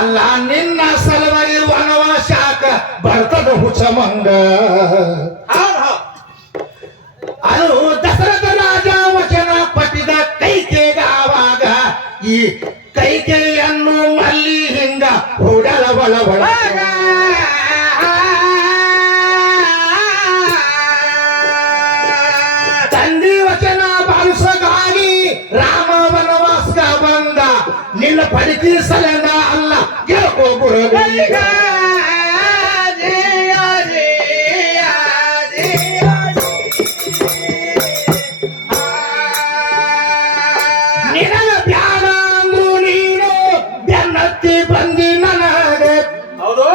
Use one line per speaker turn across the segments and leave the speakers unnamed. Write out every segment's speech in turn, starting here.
ಅಲ್ಲ ನಿನ್ನ ಸಲುವಾಗಿ ವನವಾಸಾಕ ಬರ್ತದ
ಹುಚಮಂಗ
ಅದು ದಶರಥ ರಾಜ ವಚನ ಪಟ್ಟಿದ ಕೈಕೆಗಾವಾಗ ಈ ಕೈಕೆಯನ್ನು ಮಲ್ಲಿ ಹಿಂಗ ಹುಡಲ ಬಲ ಬಳ ತಂದಿ ವಚನ ಬಾರಿಸಗಾಗಿ ರಾಮ ವನವಾಸ ಬಂದ. ನಿನ್ನ ಪಡಿತೀರ್ಸಲೆಂದ ಅಲ್ಲ ನೀನು ಬೆನ್ನತ್ತಿ ಬಂದಿ ನನಗೆ
ಹೌದು.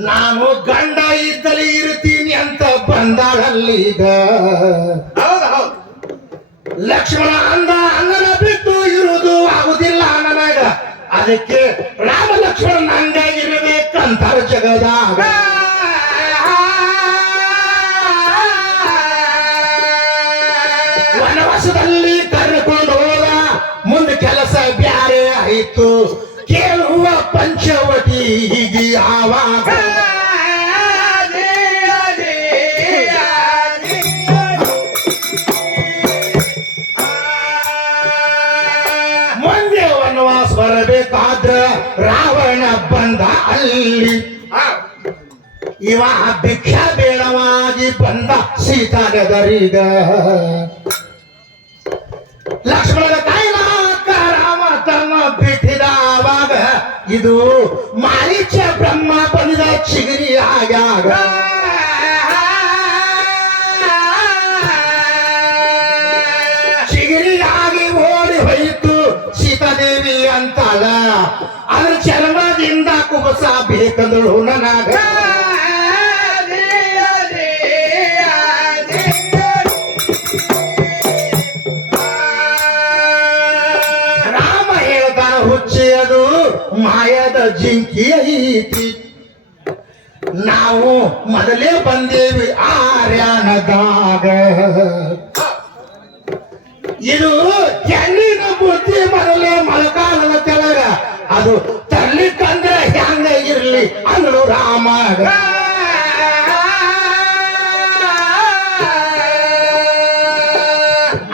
ನಾನು ಗಂಡ ಇದ್ದಲಿ ಇರ್ತೀನಿ ಅಂತ ಬಂದಾಳಲ್ಲೀಗ. ಲಕ್ಷ್ಮಣ ಅಂದ ಅಂಗನ ಬಿಟ್ಟು ಇರುವುದು ಆಗುದಿಲ್ಲ ನನಗ. ಅದಕ್ಕೆ ರಾಮ ಅಲ್ಲಿ ಇವ ಭಿಕ್ಷಾ ಬೇಡವಾಗಿ ಬಂದ ಸೀತಾಗದರೀಗ ಲಕ್ಷ್ಮಣ ತಾಯಿನಾಕ ರಾಮ ತಮ್ಮ ಬಿಟ್ಟಿದವಾಗ ಇದು ಮಾರೀಚ ಬ್ರಹ್ಮ ಬಂದ ಚಿಗಿರಿ ಆಗಾಗ ಕುಬಸ ಬೇಕಂದಳು ನನಗ. ರಾಮ ಹೇಳ್ದ ಹುಚ್ಚಿಯದು ಮಾಯದ ಜಿಂಕಿ ಐತಿ. ನಾವು ಮೊದಲೇ ಬಂದೇವಿ ಆರ್ಯಾನದಾಗ. ಇದು ಕೆನ್ನಿನ ಬುದ್ಧಿ ಮೊದಲೇ ಮೊಳಕಾಲದ ಕೆಳಗ. ಅದು ಇರ್ಲಿ ಅಂದ್ರು ರಾಮ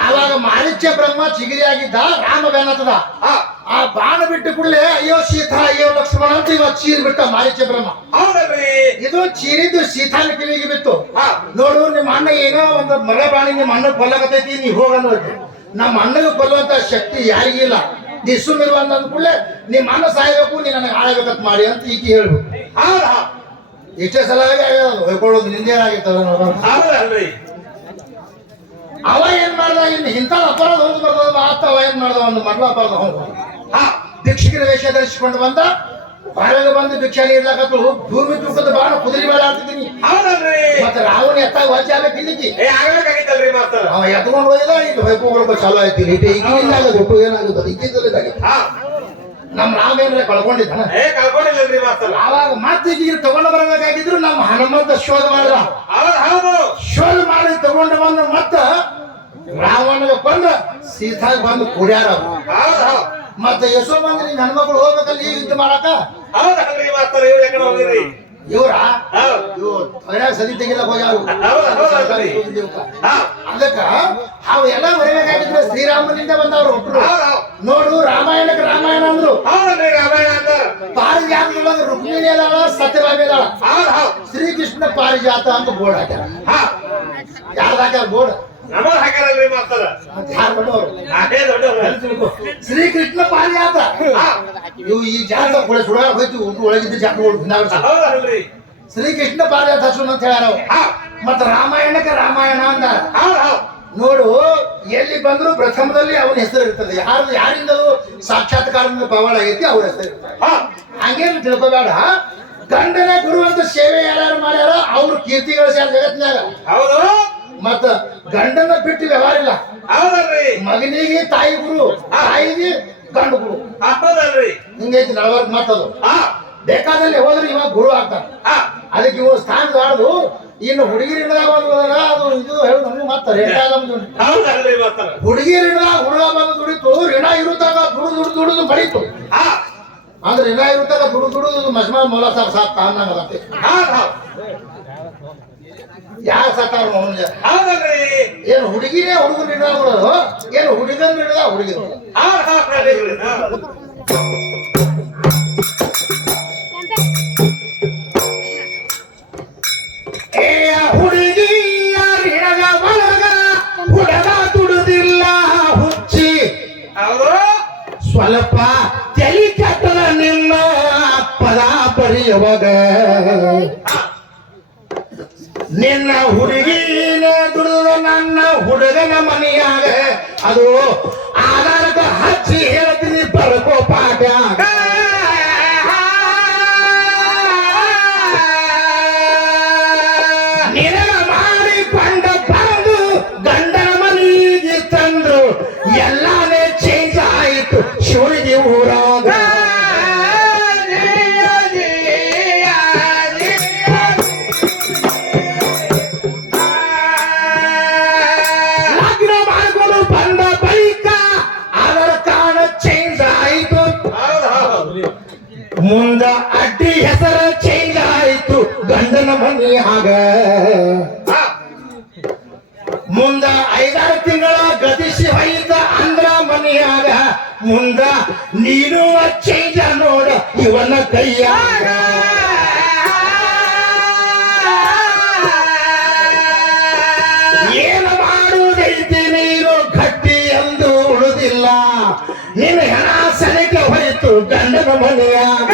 ಅವಾಗ ಮಾಣಿಕ್ಯ ಬ್ರಹ್ಮ ಚಿಗಿರಿ ಆಗಿದ್ದ ರಾಮ ಬೇನತದ ಆ ಬಾಣ ಬಿಟ್ಟು ಕೂಡಲೇ ಅಯ್ಯೋ ಸೀತಾ ಅಯ್ಯೋ ಲಕ್ಷ್ಮಣ ಅಂತ ಇವತ್ತು ಚೀರ್ ಬಿಟ್ಟ ಮಾರಿಚ್ಯ ಬ್ರಹ್ಮ. ಇದು ಚೀರಿದ್ದು ಸೀತಾನ ಕಿವಿಗೆ ಬಿತ್ತು. ನೋಡು ನಿಮ್ಮ ಅಣ್ಣ ಏನೋ ಒಂದು ಮರ ಬಾಣಿ ನಿಮ್ಮ ಅಣ್ಣ ಕೊಲ್ಲಕತೈತಿ ನೀ ಹೋಗನ್ನೋದು ನಮ್ಮ ಅಣ್ಣಗೆ ಕೊಲ್ಲುವಂತ ಶಕ್ತಿ ಯಾರಿಗಿಲ್ಲ ನೀ ಸುಮ್ಮಿರು ಅಂತ ನೀ ಮನ ಸಾಯ್ಬೇಕು ನೀ ನನಗೆ ಆಳ್ಬೇಕಂತ ಮಾಡಿ ಅಂತ ಈಕಿ ಹೇಳ್ಬೇಕು.
ಹೌದ್
ಎಷ್ಟೇ ಸಲ ಹೊಯ್ಕೊಳ್ಳೋದು ನಿಂದೇನಾಗಿತ್ತಲ್ಲ
ಹೌದಲ್ರಿ
ಅವ ಏನ್ ಮಾಡ್ದ ಇನ್ನು ಇಂಥ ಅಪರಾಧ ಹೋಗಿ ಬರ್ತದ ಮಾತ ಅವ ಏನ್ ಮಾಡ್ದ ಒಂದು ಮಡ್ಲ ಅಪರಾಧ ಹೋಗ
ಹಾ.
ಭಿಕ್ಷಕರ ವೇಷ ಧರಿಸಿಕೊಂಡು ಬಂದ ಹೊರಗೆ ಬಂದು ಭಿಕ್ಷೆ ನೀಡ್ಲಕತ್ತು ಭೂಮಿ ತೂಕದ ಬಾಣ ಕುದುರೆ ಮೇಲೆ ಆಡ್ತಿದ್ದೀನಿ
ಹೌದಲ್ರಿ
ಮತ್ತೆ ರಾವಣ ಎತ್ತಾಗ ವಜ್ಜೆ ಆಗ್ಬೇಕು ಇಲ್ಲಿಗೆ
ಏ ಆಗ್ಬೇಕಾಗಿತ್ತಲ್ರಿ ಮಾಸ್ತರ
ಅವ ಎತ್ಕೊಂಡು ಹೋಗಿದ ಈಗ ಹೊಯ್ಕೋಗ್ಬೇಕು ಚಾಲು ಆಯ್ತು ಇಲ್ಲಿ ಈಗಿನಿಂದ ಒಟ್ಟು ಏನಾಗುತ್ತೆ
ಹಾ.
ನಮ್ಮ ರಾಮ ಏನ್ರ ಕಳ್ಕೊಂಡಿದ್ದಾನ.
ಏ ಕಳ್ಕೊಂಡಿಲ್ಲಲ್ರಿ ಮಾಸ್ತರ
ಆವಾಗ ಮತ್ತೆ ಈಗ ತಗೊಂಡು ಬರಬೇಕಾಗಿದ್ರು ನಮ್ಮ ಹನುಮಂತ ಶೋಧ ಮಾಡಿದ
ಹೌದ್ ಹೌದು.
ಶೋಧ ಮಾಡಿ ತಗೊಂಡು ಬಂದ ಮತ್ತ ರಾವಣ ಬಂದು ಸೀತಾಗ ಬಂದು ಕುಡ್ಯಾರ.
ಹೌದ್ ಹೌದ್.
ಮತ್ತೆ ಯಶೋ ಬಂದ್ರಿ ನನ್ನ ಹೆಣ್ಮಕ್ಳು ಹೋಗ್ಬೇಕಲ್ಲಿ ಯುದ್ಧ ಮಾಡಕ
ಹೌದಲ್ರಿ ಮಾಸ್ತರ ಇವ್ರು ಯಾಕಡೆ ಹೋಗಿರಿ
ಇವ್ರ? ಇವ್ ಹೊಳ್ಯಾಗ ಸದಿ ತೆಗಿಲಕ್ ಹೋಗ್ಯಾರು
ಹೌದ್ ಹೌದಲ್ರಿ ಹಾ
ಅದಕ್ಕ ಅವು ಎಲ್ಲ ಬರಬೇಕಾಗಿದ್ರೆ ಶ್ರೀರಾಮನಿಂದ ಬಂದವ್ರು ಒಬ್ರು. ನೋಡು ರಾಮಾಯಣಕ್ಕೆ ರಾಮಾಯಣ ಅಂದ್ರು. ಪಾರಿಜಾತದೊಳಗೆ ರುಕ್ಮಿಣಿ ಅದಾಳ ಸತ್ಯಭಾಮಿ ಅದಾಳ. ಶ್ರೀಕೃಷ್ಣ ಪಾರಿಜಾತ ಅಂತ ಬೋರ್ಡ್ ಹಾಕ್ಯಾರ.
ಹಾ.
ಯಾರ್ದು ಹಾಕ್ಯಾರ ಬೋರ್ಡ್?
ನಮಗ್
ಯಾರು ದೊಡ್ಡವರು.
ಅದೇ ದೊಡ್ಡವ್ರು
ಶ್ರೀಕೃಷ್ಣ ಪಾರಿ
ಆತ
ಇವು ಈ ಜಾತ ಕೂಡ ಸುಡಾಗ ಹೋಯ್ತು ಒಟ್ಟು ಒಳಗಿದ್ದ ಜಾತಗಳು.
ಹೌದಲ್ರಿ.
ಶ್ರೀಕೃಷ್ಣ ಪಾರಿಜಾತ ಹಸುನ್ ಅಂತ ಹೇಳ್ಯಾರ ಮತ್ತ ರಾಮಾಯಣಕ್ಕೆ ರಾಮಾಯಣ
ಅಂತ
ನೋಡು ಎಲ್ಲಿ ಬಂದ್ರು ಪ್ರಥಮದಲ್ಲಿ ಅವನ ಹೆಸರು ಇರ್ತದೆ. ಯಾರು ಯಾರಿಂದಲೂ ಸಾಕ್ಷಾತ್ಕಾರದಿಂದ ಪವಾಡ ಆಗೈತಿ ಅವ್ರ ಹೆಸರು ಇರ್ತದೆ. ಹಂಗೇನು ತಿಳ್ಕೊಬೇಡ. ಗಂಡನ ಗುರು ಅಂತ ಸೇವೆ ಯಾರ್ಯಾರು ಮಾಡ್ಯಾರ ಅವ್ರ ಕೀರ್ತಿ ಗಳಿಸ್ಯಾರ ಜಗತ್ತಿನಾಗ.
ಹೌದು.
ಮತ್ತ ಗಂಡನ ಬಿಟ್ಟು ವ್ಯವಹಾರ ಇಲ್ಲ.
ಹೌದಲ್ರಿ.
ಮಗನಿಗೆ ತಾಯಿ ಗುರು ತಾಯಿಗೆ ಗಂಡ ಗುರು
ಹೌದಲ್ರಿ.
ಹಿಂಗೈತಿ ನಡವರ್ಕ್ ಮತ್ತದು.
ಹಾ.
ಬೇಕಾದಲ್ಲಿ ಹೋದ್ರೆ ಇವಾಗ ಗುರು ಆಗ್ತಾರ.
ಹಾ.
ಅದಕ್ಕೆ ಇವು ಸ್ಥಾನ ಆಡದು ಇನ್ನು ಹುಡುಗಿರ್ ಹಿಡ್ದಾಗ ಅದು ಇದು ಹೇಳು ನಮ್ಗೆ ಮತ್ತೆ ರೇಟ್ ಹುಡುಗಿರ ಹಿಡ್ದಾಗ ಹುಡುಗ ಬಂದು ದುಡಿತು ಋಣ ಇರುತ್ತಾಗ ದುಡಿದು ದುಡಿದು ದುಡಿದು ಬಡಿತು ಅಂದ್ರೆ ಋಣ ಇರುತ್ತಾಗ ದುಡು ದುಡುದು ಮಜಮಾನ್ ಮೊಲ ಸಾರ್ ಸಾಕ್ ತಾಂದಂಗತ್ತೆ
ಹೌದ್ ಹೌದ್
ಯಾಕೆ ಸತ್ತಾರ ಮೌನ
ಹೌದಲ್ರಿ
ಏನು ಹುಡುಗಿನೇ ಹುಡುಗನ ಹಿಡಿದ ಏನು ಹುಡುಗನ ಹಿಡಿದ ಹುಡುಗಿ?
ಹೌದ್ ಹೌದ್ ನಡೀರಿ ಹೌದ್.
ಏ ಹುಡುಗಿ ಯಾರ್ ಹಿಡದ ಒಳಗ? ಹುಡುಗ ದುಡುದಿಲ್ಲ ಹುಚ್ಚಿ.
ಹೌದು.
ಸ್ವಲ್ಪ ತಲಿ ಕೆಟ್ಟದ ನಿಮ್ಮ ಪದ ಬರೆಯುವಾಗ.
ಹಾ.
ನಿನ್ನ ಹುಡುಗಿನ ದುಡಿದ ನನ್ನ ಹುಡುಗನ ಮನೆಯಾಗ ಅದು ಆಧಾರಕ ಹಚ್ಚಿ ಹೇಳ್ತೀನಿ ಬರ್ಕೋ ಪಾಠ. ಮುಂದ ಅಡ್ಡಿ ಹೆಸರ ಚೇಂಜ್ ಆಯಿತು. ಗಂಡನ ಮನೆಯಾಗ. ಮುಂದ ಐದಾರು ತಿಂಗಳ ಗತಿಸಿ ಹೋಯ್ತ ಅಂದ್ರ ಮನೆಯಾಗ ಮುಂದ ನೀನು ಚೇಂಜ್ ನೋಡ, ಇವನ ಕೈಯಾಗ ಏನು ಮಾಡುವುದೈತಿ ನೀನು ಗಟ್ಟಿ ಎಂದು ಉಳಿದಿಲ್ಲ. ನಿನ್ನ ಹೆಣ ಸಲಿಕೆ ಹೋಯಿತು, ಗಂಡನ ಮನೆಯಾಗ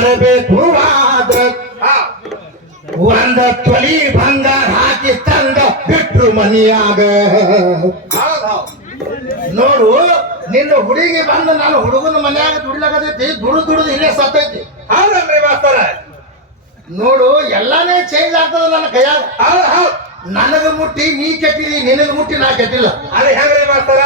ಬರಬೇಕು ಆದ್ರ. ಒಂದ ತೊಲಿ ಬಂಗಾರ ಹಾಕಿ ತಂದ ಬಿಟ್ರು ಮನೆಯಾಗ. ನೋಡು ನಿನ್ನ ಹುಡುಗಿ ಬಂದು ನಾನು ಹುಡುಗನ ಮನ್ಯಾಗ ದುಡ್ಲಾಕತೈತಿ ದುಡು ದುಡ್ದು ಇಲ್ಲೇ ಸತ್ತೈತಿ.
ಹೌದಲ್ರಿ ಮಾಸ್ತರ.
ನೋಡು ಎಲ್ಲಾನೇ ಚೇಂಜ್ ಆಗ್ತದ ನನ್ನ ಕೈಯಾಗ. ನನಗ ಮುಟ್ಟಿ ನೀ ಕೆಟ್ಟಿದಿ ನಿನಗ ಮುಟ್ಟಿ ನಾ ಕೆಟ್ಟಿಲ್ಲ.
ಅದು ಹೆಂಗ್ರಿ ಮಾಸ್ತರ?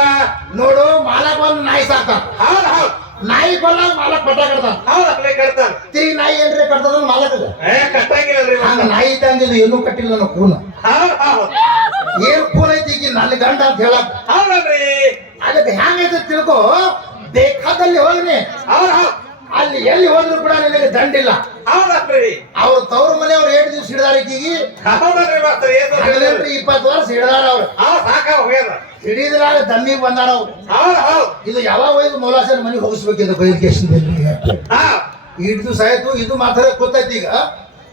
ನೋಡು ಮಾಲಕ್ ಒಂದು ನಾಯಿ ಸಾಕ
ಹೌದ್ ಹೌದ್.
ನಾಯಿ ಕೊಲ್ಲಾಗ ಮಾಲಕ್ ಪಟ್ಟ ಕಡ್ತಾನ
ಹೌದ್ ಅಪ್ಲೇ ಕಟ್ತಾನ.
ತಿರುಗಿ ನಾಯಿ ಏನ್ರಿ ಕಟ್ತದ ಮಾಲಕದ
ಏ ಕಟ್ಟಂಗಿಲ್ಲಲ್ರಿ
ಹಂಗ ನಾಯಿ ತಂದಿದ್ದು ಏನೂ ಕಟ್ಟಿಲ್ಲ ನನ್ನ ಕೂನ. ಏನ್ ಕೂನ್ ಐತಿ ಈಗ ನನ್ನ ಗಂಡ ಅಂತ ಹೇಳಕ್?
ಹೌದಲ್ರಿ.
ಅದಕ್ಕೆ ಹೆಂಗೈತೆ ತಿಳ್ಕೊ. ಬೇಕಾದಲ್ಲಿ ಹೋಗ್ನಿ. ಅಲ್ಲಿ ಎಲ್ಲಿ ಹೋದ್ರು ಕೂಡ ನಿನಗೆ ದಂಡಿಲ್ಲ. ಅವ್ರ ತವ್ರ ಮನೆಯವ್ರು ಏಳು ದಿವ್ಸ ಹಿಡಿದಾರ ಈಕಿಗೆ? ಇಪ್ಪತ್ತು ವರ್ಷ ಹಿಡ್ದಾರ ಅವ್ರು.
ಸಾಕ ಹೋಗ್ಯದ.
ಹಿಡಿದ್ರಾಗ ದಮ್ಮಿಗೆ ಬಂದಾರ ಅವ್ರು. ಇದು ಯಾವಾಗ ಒಯ್ದು ಮೌಲಾಸನ ಮನೆಗೆ ಹೋಗಿಸ್ಬೇಕಿದ್ರು ಬೈಲ್ಕೇಶನ್
ಹಾ.
ಹಿಡಿದು ಸಾಯ್ತು ಇದು ಮಾತ್ರ ಕೂತೈತಿ ಈಗ.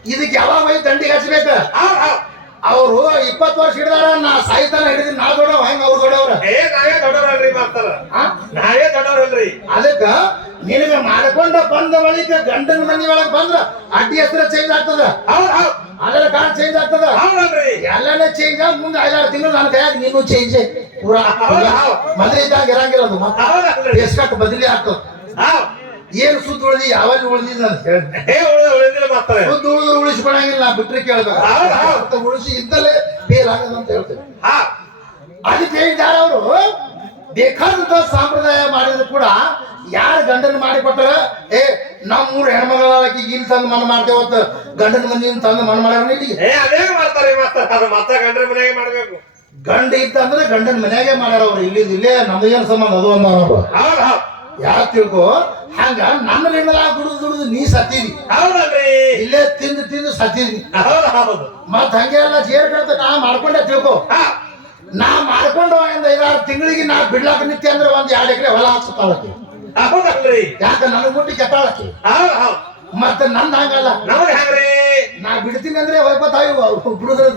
ಇದಕ್ಕೆ ಯಾವಾಗ ಒಯ್ದು ದಂಡಿಗೆ ಹಚ್ಬೇಕ
ಹೌದ್
ಅವರು ಇಪ್ಪತ್ತು ವರ್ಷ ಹಿಡಿದಾರ ನಾ ಸಾಯ್ತಾನ ಹಿಡಿದು ನಾ ದೊಡ್ಡವ ಹೆಂಗ ಅವ್ರು ದೊಡ್ಡವ್ರ?
ನಾವೇ ದೊಡ್ಡವ್ರಲ್ರಿ? ನಾವೇ ದೊಡ್ಡವ್ರಲ್ರಿ.
ಅದಕ್ಕ ನಿನಗೆ ಮಾಡ್ಕೊಂಡ ಬಂದ ಬಳಿಕ ಗಂಡನ ಮನೆ ಒಳಗ್ ಬಂದ್ರ ಅಡ್ಡಿ ಹೆಸರ ಚೇಂಜ್ ಆಗ್ತದ.
ಹೌದ್
ಕಾಲ ಚೇಂಜ್ ಆಗ್ತದ? ಎಲ್ಲಾನೇ ಚೇಂಜ್ ಆಗ ಮುಂದೆ ಐದಾರು ತಿಂಗಳು ನನ್ನ ಕೈಯಾಗ ನೀನು ಚೇಂಜ್ ಪೂರಾ. ಮದ್ವೆ ಇದ್ದಾಗ ಇರಂಗಿಲ್ಲ ಅದು
ಹೌದಲ್ರಿ.
ಬದಲಿ ಆಗ್ತದ. ಏನು ಸುದ್ದಿ ಉಳಿದಿ ಯಾವಾಗ ಉಳಿದಿಲ್ಲ ಅಂತ ಹೇಳಿ ಸುದ್ದಿ ಉಳಿದು ಉಳಿಸ್ಕೊಳಂಗಿಲ್ಲ ನಾ ಬಿಟ್ರೆ ಕೇಳ್ಬೇಕು ಉಳಿಸಿ ಇದ್ದಲ್ಲೇ ಫೇಲ್ ಆಗದ ಅಂತ ಹೇಳ್ತೇವೆ ಅದಕ್ಕೆ ಹೇಳಿದ್ದಾರೆ ಅವರು? ಬೇಕಾದಂತ ಸಂಪ್ರದಾಯ ಮಾಡಿದ್ರು ಕೂಡ ಯಾರು ಗಂಡನ ಮಾಡಿಕೊಟ್ಟಾರ ಏ ನಮ್ಮೂರ ಹೆಣ್ಮಗಳಾಕಿ ಇಲ್ಲಿ ತಂದು ಮನ ಮಾಡ್ತೇವತ್ತ ಗಂಡನ ಮನೆ ತಂದು ಮನ ಮಾಡ್ಯಾರ ಇಲ್ಲಿ.
ಏ ಅದೇ ಮಾಡ್ತಾರೆ ಮತ್ತೆ ಅದು ಮತ್ತೆ ಗಂಡ್ರ ಮನೆಗೆ ಮಾಡ್ಬೇಕು.
ಗಂಡ ಇದ್ದ ಅಂದ್ರೆ ಗಂಡನ ಮನೆಯಾಗೆ ಮಾಡ್ಯಾರ ಅವ್ರು. ಇಲ್ಲಿ ಇಲ್ಲೇ ನಮ್ದೇನ್ ಸಂಬಂಧ? ಅದು ಅಂದ ಅವ್ರು
ಯಾರು ತಿಳ್ಕೋ
ಯಾಕೆ ತಿಳ್ಕೊ? ಹಂಗ ನನ್ನ ಹೆಣ್ಣಲ ದುಡಿದು ದುಡಿದು ನೀ ಸತ್ತಿದಿ.
ಹೌದಲ್ರಿ.
ಇಲ್ಲೇ ತಿಂದು ತಿಂದು ಸತ್ತಿದಿ.
ಹೌದ್ ಹೌದು.
ಮತ್ ಹಂಗೆ ಎಲ್ಲ ಜೇರ್ ಕಳ್ತ ನಾ ಮಾಡ್ಕೊಂಡೆ ತಿಳ್ಕೊ. ನಾ ಮಾಡ್ಕೊಂಡು ಒಂದ್ ಐದಾರು ತಿಂಗಳಿಗೆ ನಾ ಬಿಡ್ಲಾಕ ನಿತ್ಯ ಅಂದ್ರೆ ಒಂದ್ ಎರಡು ಎಕರೆ ಹೊಲ ಹಾಕ್ಸುತ್ತಾಳಕಿ
ಹೌದಲ್ರಿ.
ಯಾಕ ನನಗ್ ಮುಟ್ಟಿ ಕೆಟ್ಟಾಳಕಿ
ಹೌದ್ ಹೌದ್.
ಮತ್ತೆ ನನ್ನ ಹಂಗಲ್ಲ.
ನಮಗ್ ಹಂಗ್ರಿ?
ನಾ ಬಿಡ್ತೀನಿ ಅಂದ್ರೆ ವೈಪತ್ತಾಯಿ ಬಿಡುದ್ರೆ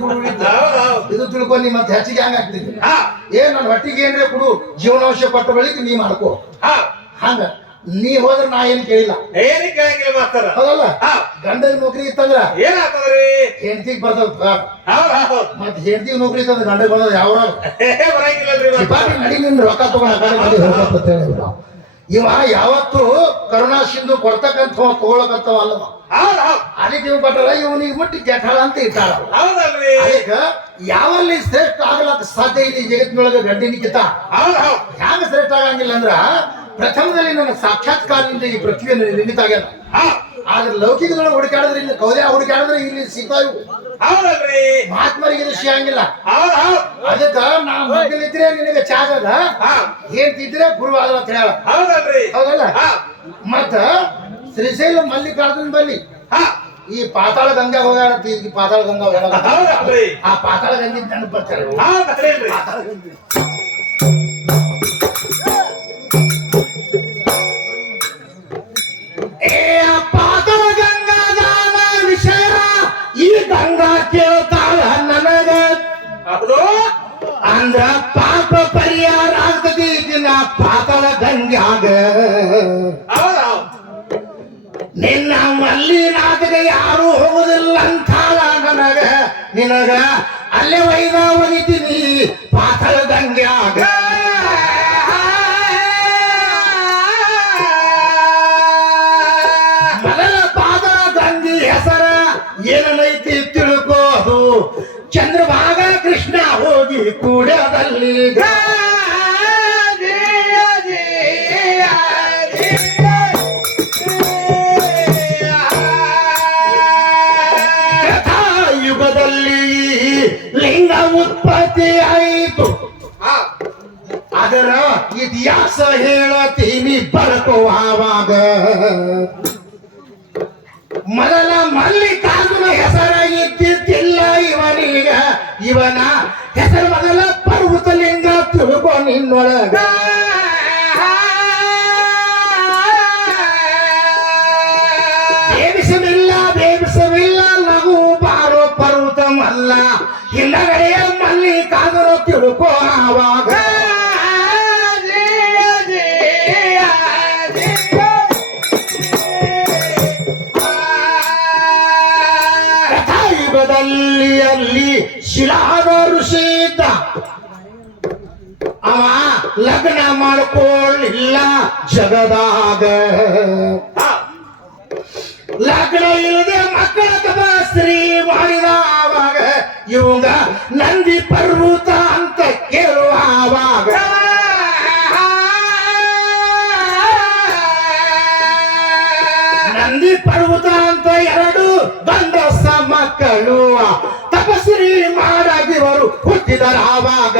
ಇದು ತಿಳ್ಕೊಂಡು ಮತ್ತೆ ಹೆಚ್ಚಿಗೆ ಹಂಗ ಆಗ್ತೀನಿ
ಹಾ.
ಏನ್ ನನ್ನ ಹೊಟ್ಟಿಗೆ ಏನ್ರಿ ಕೊಡು. ಜೀವನಾಂಶ ಕೊಟ್ಟ ಬಳಿಕ ನೀ ಮಾಡ್ಕೋ.
ಹಾ.
ಹಂಗ. ನೀ ಹೋದ್ರ ನಾ ಏನ್ ಕೇಳಿಲ್ಲ.
ಏನಿಗೆ ಕೇಳಂಗಿಲ್ಲ ಮಾಸ್ತರ.
ಹೌದಲ್ಲ? ಗಂಡನ ನೌಕರಿ ಇತ್ತಂದ್ರ?
ಏನಾಗ್ತದ್ರಿ
ಹೆಂಡತಿಗೆ ಬರ್ತದ ಪಾಪ.
ಹೌದ್ ಹೌದ್.
ಮತ್ ಹೆಂಡತಿಗೆ ನೌಕರಿ ಇತ್ತಂದ್ರ ಗಂಡ ಬರ್ತದ ಯಾವ ಸಿಪಾಟಿ ನಡಿ ನಿನ್ನ ರೊಕ್ಕ ತಗೊಂಡ್ ಆ ಕಡೆ ಮಂದಿ ಹೇಳಿದ್ರು. ಇವ ಯಾವತ್ತು ಕರುಣಾ ಸಿಂಧು ಕೊಡ್ತಕ್ಕಂಥವ ತಗೊಳಕಂಥವ ಅಲ್ಲವ. ಅದಕ್ಕೆ ಇವ್ ಬಟ್ಟರ ಇವನಿಗೆ ಮುಟ್ಟಿ ಜಠಳ ಅಂತ ಇಟ್ಟಾಳ ಈಗ ಯಾವಲ್ಲಿ ಶ್ರೇಷ್ಠ ಆಗ್ಲಕ್ಕ ಸಾಧ್ಯ ಇದೆ ಜಗತ್ತಿನೊಳಗೆ
ಹೌದ್
ಹ್ಯಾಂಗ ಶ್ರೇಷ್ಠ ಆಗಂಗಿಲ್ಲ ಅಂದ್ರ ಪ್ರಥಮದಲ್ಲಿ ನನ್ನ ಸಾಕ್ಷಾತ್ಕಾರದಿಂದ ಈ ಪೃಥ್ವಿಯನ್ನು ನಿರ್ಮಿತ
ಆಗ್ಯದ.
ಆದ್ರೆ ಲೌಕಿಕದೊಳಗೆ ಹುಡುಕಾಡಿದ್ರೆ ಇಲ್ಲಿ ಕೌದ್ಯ ಹುಡುಕಾಡಿದ್ರೆ ಇಲ್ಲಿ ಸಿಗ್ತಾವು
ಹೌದಲ್ರಿ.
ಮಹಾತ್ಮರಿಗೆ ಇದು
ಹಂಗಿಲ್ಲ.
ಅದಕ್ಕ ನಾ ಮಗಲಿದ್ರೆ ನಿನಗೆ
ಹಾ.
ಏನ್ ತಿದ್ರೆ ಗುರುವಾದ ಅಂತ ಹೇಳ.
ಹೌದಲ್ರಿ.
ಹೌದಲ್ಲ? ಮತ್ತ ಶ್ರೀಶೈಲ ಮಲ್ಲಿಕಾರ್ಜುನ್ ಬಲ್ಲಿ
ಹಾ.
ಈ ಪಾತಾಳ ಗಂಗಾ ಹೋಗ್ಯಾರ ಈ ಪಾತಾಳ ಗಂಗಾ
ಹೋಗ್ಯಾರ
ಆ ಪಾತಾಳ ಗಂಗಿ ನೆನಪು ಬರ್ತಾರೆ. ಪಾತಾಳ ಗಂಗೆ.
ಹೌದು.
ಅಂದ್ರ ಪಾಪ ಪರಿಹಾರ ಆಗ್ತದೆ ಇದನ್ನ ಪಾತಾಳ
ಗಂಗೆ ಆಗ.
ನಿನ್ನ ಮಲ್ಲಿನಾಥಗೆ ಯಾರು ಹೋಗುದಿಲ್ಲ ಅಂತ ನನಗ ನಿನಗ ಅಲ್ಲೇ ವೈದ ಒಗಿತೀನಿ ಪಾತಾಳ ಗಂಗೆ ಮೊದಲ ಯುಗದಲ್ಲಿ ಲಿಂಗ ಉತ್ಪತ್ತಿ ಆಯಿತು. ಅದರ ಇತಿಹಾಸ ಹೇಳತೀನಿ ಬರ್ಕೋವಾಗ ಮೊದಲ ಮಲ್ಲಿಕಾರ್ಜುನ ಹೆಸರ ಇದ್ದಿದ್ದಿಲ್ಲ ಇವನೀಗ. ಇವನ ಹೆಸರು ಮೊದಲ ಪರ್ವತಲಿಂಗ ತಿಳ್ಕೊ ನಿನ್ನೊಳಗ. ಬೇಬಿಸವಿಲ್ಲ ಬೇಬಿಸವಿಲ್ಲ ನಗು ಬಾರೋ ಪರ್ವತ ಮಲ್ಲ ಹಿಂದಗಡೆಯ ಕಾದರು ತಿಳ್ಕೊ ಆವಾಗ. ಅಲ್ಲಿ ಋಷಿ ಇದ್ದ ಅವ ಲಗ್ನ ಮಾಡ್ಕೊಳ್ಳಿಲ್ಲ ಜಗದಾಗ. ಲಗ್ನ ಇಲ್ಲದೆ ಮಕ್ಕಳ ಸ್ತ್ರೀ ಮಾಡಿದ ಆವಾಗ ಇವಂಗ ನಂದಿ ಪರ್ವತ ಅಂತ ಕೇಳುವಾಗ ನಂದಿ ಪರ್ವತ ಅಂತ ಎರಡು ಬಂದ ಮಕ್ಕಳು. ತಪಸ್ರಿ ಮಾಡದಿವರು ಹುಟ್ಟಿದರಾವಾಗ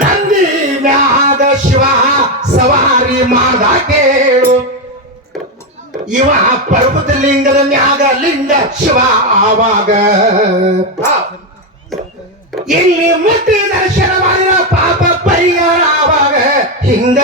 ನಂದಿ ಮ್ಯಾಗ ಶಿವ ಸವಾರಿ ಮಾಡ ಕೇಳು. ಇವ ಪರ್ವತ ಲಿಂಗದ ಮ್ಯಾಗ ಲಿಂಗ ಶಿವ ಆವಾಗ. ಇಲ್ಲಿ ಮುಟ್ಟಿ ದರ್ಶನ ಮಾಡಿದ ಪಾಪ ಪರಿಹಾರ ಆವಾಗ. ಹಿಂಗ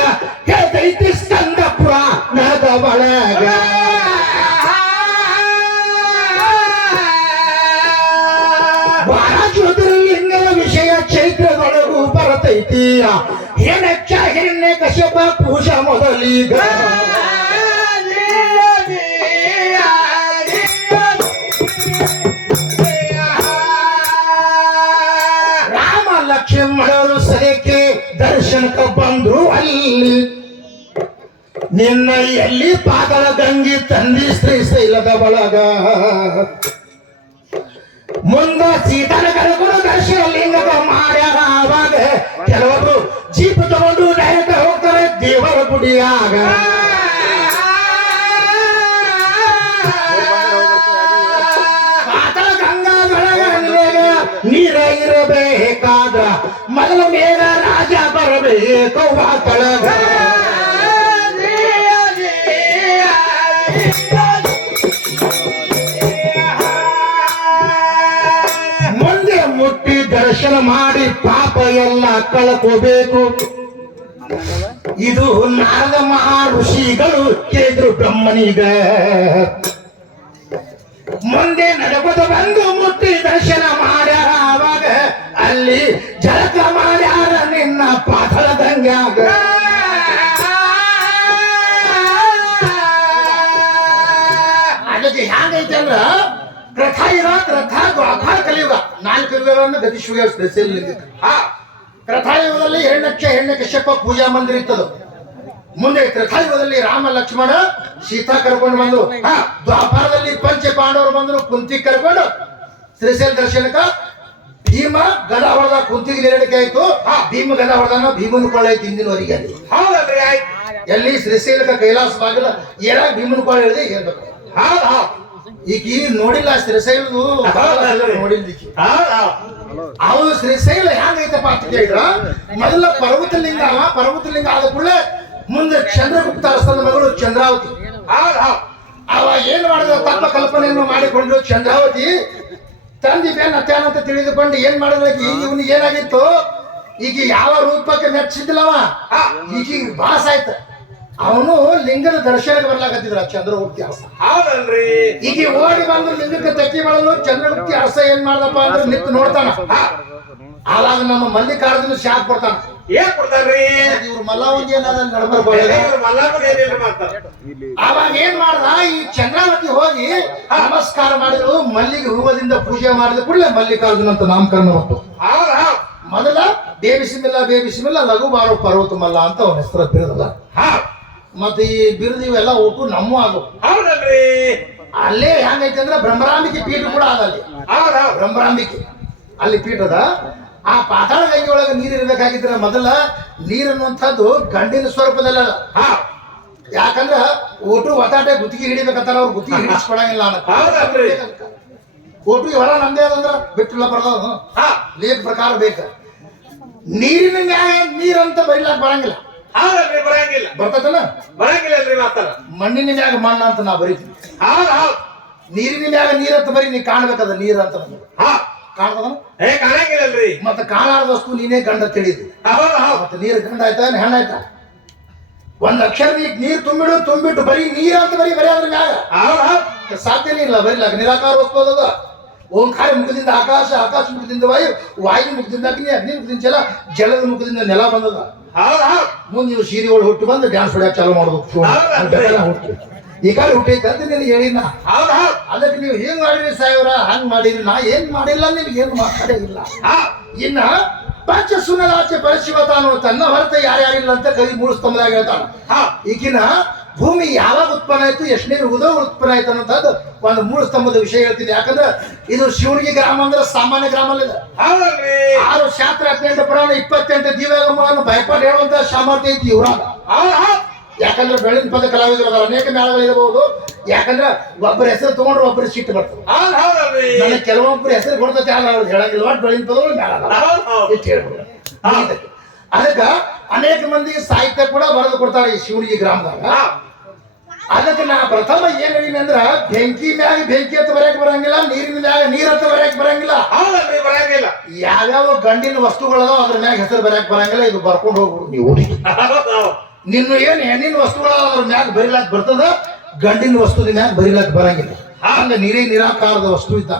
ರಾಮ ಲಕ್ಷ್ಮಣರು ಬಂದ್ರು ಅಲ್ಲಿ ನಿನ್ನ ಎಲ್ಲಿ ಪಾದಳ ಗಂಗಿ ತಂದಿ ಸ್ತ್ರೀ ಶೈಲದ ಬಳಗ ಮುಂದ ಸೀತನ ಕರಗುರು ದರ್ಶನ ಲಿಂಗದ ಮಾಡ್ಯಾರ ನಿನಗ ನೀರ ಇರಬೇಕಾದ್ರ ಮೊದಲ ಮೇಲ ರಾಜ ಬರಬೇಕು ವಾತಳಗ ಮುಂದೆ ಮುಟ್ಟಿ ದರ್ಶನ ಮಾಡಿ ಪಾಪ ಎಲ್ಲ ಕಳ್ಕೋಬೇಕು. ಇದು ನಾರದ ಮಹಾ ಋಷಿಗಳು ಕೇಳಿದ್ರು ಬ್ರಹ್ಮನಿಗ. ಮುಂದೆ ನಡಪದ ಬಂದು ಮುಟ್ಟಿ ದರ್ಶನ ಮಾಡ್ಯಾರ ಆವಾಗ ಅಲ್ಲಿ ಜಳಕ ಮಾಡ್ಯಾರ ನಿನ್ನ ಪಾಥಳದಂಗ್ಯಾಗ ಅದಕ್ಕೆ ಹ್ಯಾಂಗೈತೆ ಅಂದ್ರ ರಥ ಇರ ರಥ ದ್ವಾಪಾರ ಕಲಿಯುಗ. ನಾಲ್ಕು ಯುಗಗಳನ್ನು ಸ್ಪೆಷಲ್
ಹಾ.
ತ್ರಥಾಯುಗದಲ್ಲಿ ಹೆಣ್ಣಕ್ಕೆ ಹೆಣ್ಣ ಕಶ್ಯಪ ಪೂಜಾ ಮಂದಿರ ಇತ್ತದು. ಮುಂದೆ ತ್ರಥಾಯುಗದಲ್ಲಿ ರಾಮ ಲಕ್ಷ್ಮಣ ಸೀತಾ ಕರ್ಕೊಂಡು ಬಂದ್ರು ಹಾ ದ್ವಾಪಾರದಲ್ಲಿ ಪಂಚ ಪಾಂಡವರು ಬಂದ್ರು ಕುಂತಿ ಕರ್ಕೊಂಡು ಶ್ರೀಶೈಲ ದರ್ಶನಕ ಭೀಮ ಗದ ಹೊಡೆದ ಕುಂತಿಗೆ ನೆರಡಿಕೆ ಆಯ್ತು. ಆ ಭೀಮ ಗದ ಹೊಡೆದನ ಭೀಮನ ಕೊಳ್ಳ ಐತಿ ಹಿಂದಿನವರೆಗೆ ಅಲ್ಲಿ
ಹೌದಲ್ರಿ ಆಯ್ತು.
ಎಲ್ಲಿ ಶ್ರೀಶೈಲಕ ಕೈಲಾಸ ಭಾಗದ ಏನಾಗ ಭೀಮನ ಕೊಳ್ಳ ಹೇಳಿದೆ ಹೇಳ್ಬೇಕು.
ಹಾ ಹೌದು.
ಈಗ ನೋಡಿಲ್ಲ ಶ್ರೀಶೈಲದು ನೋಡಿಲ್ಲ ಈಕಿ ಅವ್ರು ಶ್ರೀಶೈಲ ಹೆಂಗೈತಪ್ಪ ಅಂತ ಕೇಳಿದ್ರ? ಮೊದಲ ಪರ್ವತಲಿಂಗ ಪರ್ವತಲಿಂಗ ಆದ ಕೂಡಲೇ ಮುಂದೆ ಚಂದ್ರಗುಪ್ತ ಅರಸನ ಮಗಳು ಚಂದ್ರಾವತಿ. ಅವ ಏನ್ ಮಾಡಿದ ತಪ್ಪ ಕಲ್ಪನೆಯನ್ನು ಮಾಡಿಕೊಂಡು ಚಂದ್ರಾವತಿ ತಂದಿ ಬೇನ್ ಅಂತ ತಿಳಿದುಕೊಂಡು ಏನ್ ಮಾಡಿದ್ರೆ? ಈಗ ಇವನಿಗೆ ಏನಾಗಿತ್ತು? ಈಗ ಯಾವ ರೂಪಕ್ಕೆ ಮೆಚ್ಚಿದ್ಲವ? ಈಗ ಭಾಸ ಆಯ್ತ. ಅವನು ಲಿಂಗದ ದರ್ಶನಕ್ಕೆ ಬರ್ಲಾಕತ್ತಿದ್ರ ಚಂದ್ರಗುಪ್ತಿ ಅರಸ.
ಹೌದಲ್ರಿ.
ಈಗ ಓಡಿ ಬಂದು ಲಿಂಗಕ್ಕೆ ತಟ್ಟಿ ಮಾಡಲು ಚಂದ್ರಗುಪ್ತಿ ಅರ್ಸ ಏನ್ ಮಾಡ್ದಪ್ಪ ಅಂದ್ರೆ ನಿಂತು ನೋಡ್ತಾನ. ಆವಾಗ ನಮ್ಮ ಮಲ್ಲಿಕಾರ್ಜುನ ಶಾಕ್ ಕೊಡ್ತಾನ.
ಏನ್ ಕೊಡ್ತಾರ್ರಿ?
ಇವ್ರ ಏನಾದ
ಮಾತಾಡ?
ಅವಾಗ ಏನ್ ಮಾಡ್ದ ಈ ಚಂದ್ರಾವತಿ ಹೋಗಿ ನಮಸ್ಕಾರ ಮಾಡಿದ್ರು ಮಲ್ಲಿಗೆ ಹೂವದಿಂದ ಪೂಜೆ ಮಾಡಿದ ಕೂಡಲೇ ಮಲ್ಲಿಕಾರ್ಜುನ ಅಂತ ನಾಮಕರಣ
ಹೊತ್ತು.
ಮೊದಲ ಬೇಬಿಸಿಮಿಲ್ಲ ಬೇಬಿಸಿಮಿಲ್ಲ ಲಘು ಬಾರೋ ಪರ್ವತಮಲ್ಲ ಅಂತ ಅವನ ಹೆಸರು ಬಿರದಲ್ಲ. ಮತ್ತೆ ಈ ಬಿರುದು ಇವೆಲ್ಲ ಒಟ್ಟು ನಮ್ಮ ಆಗು
ಹೌದಲ್ರಿ?
ಅಲ್ಲೇ ಹೆಂಗೈತೆ ಅಂದ್ರೆ ಬ್ರಹ್ಮರಾಂಬಿಕೆ ಪೀಠ ಕೂಡ
ಅದಲ್ಲಿ
ಬ್ರಹ್ಮರಾಂಬಿಕೆ. ಅಲ್ಲಿ ಪೀಠದ ಆ ಪಾತಾಳ ಗಂಗೆ ಒಳಗೆ ನೀರು ಇರ್ಬೇಕಾಗಿದ್ರೆ ಮೊದಲ ನೀರು ಅನ್ನುವಂಥದ್ದು ಗಂಡಿನ ಸ್ವರೂಪದಲ್ಲ
ಹಾ.
ಯಾಕಂದ್ರ ಒಟ್ಟು ಒತ್ತಾಟೆ ಗುತ್ತಿಗೆ ಹಿಡಿಬೇಕಂತಾರ ಅವ್ರು ಗುತ್ತಿಗೆ ಹಿಡಿಸ್ಕೊಡಂಗಿಲ್ಲ? ಒಟ್ಟು ಹೊರ ನಮ್ದೇ ಅದಂದ್ರ ಬಿಟ್ಟಿಲ್ಲ ಬರ್ತದ
ಹಾ.
ಲೇಖ ಪ್ರಕಾರ ಬೇಕ. ನೀರಿನ ನ್ಯಾಯ ನೀರಂತ ಬರಿಲಾಕ ಬರಂಗಿಲ್ಲ.
ಹೌದಲ್ರಿ ಬರಂಗಿಲ್ಲ.
ಬರ್ತದಲ್ಲ?
ಬರಂಗಿಲ್ಲ ಅಲ್ರಿ ಮಾತಾಡ
ಮಣ್ಣಿನ ಮ್ಯಾಗ ಮಣ್ಣ ಅಂತ ನಾ ಬರೀತೀನಿ
ಹೌದು ಹೌದು
ನೀರಿನ ಮ್ಯಾಗ ನೀರಂತ ಬರೀ ನೀ ಕಾಣ್ಬೇಕದ ನೀರ್ ಅಂತ
ಹಾ.
ಕಾಣ್ತದ
ಏ ಕಾಣಂಗಿಲ್ಲಲ್ರಿ
ಮತ್ತೆ ಕಾಣಾರದಷ್ಟು ವಸ್ತು ನೀನೇ ಗಂಡ ತಿಳಿದು.
ಹೌದು ಹೌದು.
ಮತ್ತೆ ನೀರು ಗಂಡ ಆಯ್ತಾ ಏನ್ ಹೆಣ್ಣ ಆಯ್ತಾ? ಒಂದ್ ಅಕ್ಷರ ನೀ ನೀರ್ ತುಂಬಿಡು ತುಂಬಿಟ್ಟು ಬರೀ ನೀರ್ ಅಂತ ಬರೀ ಬರೀ ಅದ್ರ ಮ್ಯಾಗ.
ಆ ಹೌದು.
ಸಾಧ್ಯನೇ ಇಲ್ಲ ಬರೀ ನಿರಾಕಾರ ವಸ್ತು ಅದ ಓಂಕಾರ ಮುಖದಿಂದ ಆಕಾಶ ಆಕಾಶ ಮುಖದಿಂದ ವಾಯು ವಾಯು ಮುಖದಿಂದ ಅಗ್ನಿ ಅಗ್ನಿ ಮುಖದಿಂದ ಜಲ ಜಲದ ಮುಖದಿಂದ ನೆಲ ಬಂದದ. ಮುಂದೆ ನೀವು ಸೀರೆ ಒಳಗೆ ಹುಟ್ಟು ಬಂದು ಡ್ಯಾನ್ಸ್ ಹೊಡ್ಯಾಕ ಚಾಲು ಮಾಡಬೇಕು. ಈ ಕಾಲ ಹುಟ್ಟೈತೆ ಅಂತ ನಿನಗೆ ಹೇಳಿನ ಅದಕ್ಕೆ ನೀವು ಹಿಂಗ್ ಮಾಡಿದ್ರಿ ಸಾಯ್ರ ಹಂಗ್ ಮಾಡಿದ್ರಿ ನಾ ಏನ್ ಮಾಡಿಲ್ಲ ನಿಮ್ಗೆ ಏನು ಮಾತಾಡೇ ಇಲ್ಲ.
ಹೌದು.
ಇನ್ನ ಪಂಚ ಸುನಲಾಚೆ ಪರಶಿವ ತಾನು ತನ್ನ ಹೊರತ ಯಾರ್ಯಾರಿಲ್ಲ ಅಂತ ಕೈ ಮೂರು ಸ್ತಂಭದಾಗ ಹೇಳ್ತಾನ ಈಗಿನ ಭೂಮಿ ಯಾವಾಗ ಉತ್ಪನ್ನ ಆಯ್ತು ಎಷ್ಟನೇ ಉದೋ ಉತ್ಪನ್ನ ಆಯ್ತು ಅನ್ನೋಂಥದ್ದು ಒಂದು ಮೂಲ ಸ್ತಂಭದ ವಿಷಯ ಹೇಳ್ತೀನಿ ಯಾಕಂದ್ರೆ ಇದು ಶಿವನಿಗೆ ಗ್ರಾಮ ಅಂದ್ರೆ ಸಾಮಾನ್ಯ ಗ್ರಾಮ ಅಲ್ಲ ಆರು ಶಾಸ್ತ್ರ ಹದಿನೆಂಟು ಪುರಾಣ ಇಪ್ಪತ್ತೆಂಟು ದಿವ್ಯಗಳನ್ನು ಭಯಪಟ್ಟು ಹೇಳುವಂತ ಸಾಮರ್ಥ್ಯ ಐತಿ
ಇವರ.
ಯಾಕಂದ್ರೆ ಬೆಳಿನ ಪದ ಕಲಾವಿದರು ಅದಾರ, ಅನೇಕ ಮೇಳಗಳು ಇರಬಹುದು ಯಾಕಂದ್ರೆ ಒಬ್ಬರ ಹೆಸರು ತಗೊಂಡ್ರೆ ಒಬ್ಬರು ಸಿಟ್ಟು ಬರ್ತದೆ. ನನಗೆ ಕೆಲವೊಬ್ಬರು ಹೆಸರು ಕೊಡ್ತೈತೆ ಅವ್ರು ಹೇಳಂಗಿಲ್ಲ. ಒಟ್ಟು ಬೆಳಿನ ಪದಗಳು ಮೇಳ ಇಷ್ಟು. ಅದಕ್ಕ ಅನೇಕ ಮಂದಿ ಸಾಹಿತ್ಯ ಕೂಡ ಬರೆದು ಕೊಡ್ತಾರೆ ಈ ಶಿವನಿಗೆ ಗ್ರಾಮದಾಗ ಅದಕ್ಕೆ ನಾ ಪ್ರಥಮ ಏನ್ ಹೇಳಿನಿ ಅಂದ್ರ ಬೆಂಕಿ ಮ್ಯಾಗ ಬೆಂಕಿ ಅಂತ ಬರಕ್ ಬರಂಗಿಲ್ಲ ನೀರಿನ ಮ್ಯಾಗ ನೀರ್ ಅಂತ ಬರಕ್ ಬರಂಗಿಲ್ಲ.
ಹೌದಲ್ರಿ ಬರಂಗಿಲ್ಲ.
ಯಾವ್ಯಾವ ಗಂಡಿನ ವಸ್ತುಗಳದಾವ ಅದ್ರ ಮ್ಯಾಗ ಹೆಸರು ಬರಕ್ ಬರಂಗಿಲ್ಲ ಇದು ಬರ್ಕೊಂಡು ಹೋಗ್ಬಿಡು ನೀವು ನಿನ್ನ ಏನ್ ಹೆಣ್ಣಿನ ವಸ್ತುಗಳ ಅದ್ರ ಮ್ಯಾಗ ಬರಿಲಾಕ್ ಬರ್ತದ ಗಂಡಿನ ವಸ್ತುದ ಮ್ಯಾಗ ಬರಿಲಾಕ್ ಬರಂಗಿಲ್ಲ. ಹಂಗ ನೀರೇ ನಿರಾಕಾರದ ವಸ್ತು ಇದ್ದ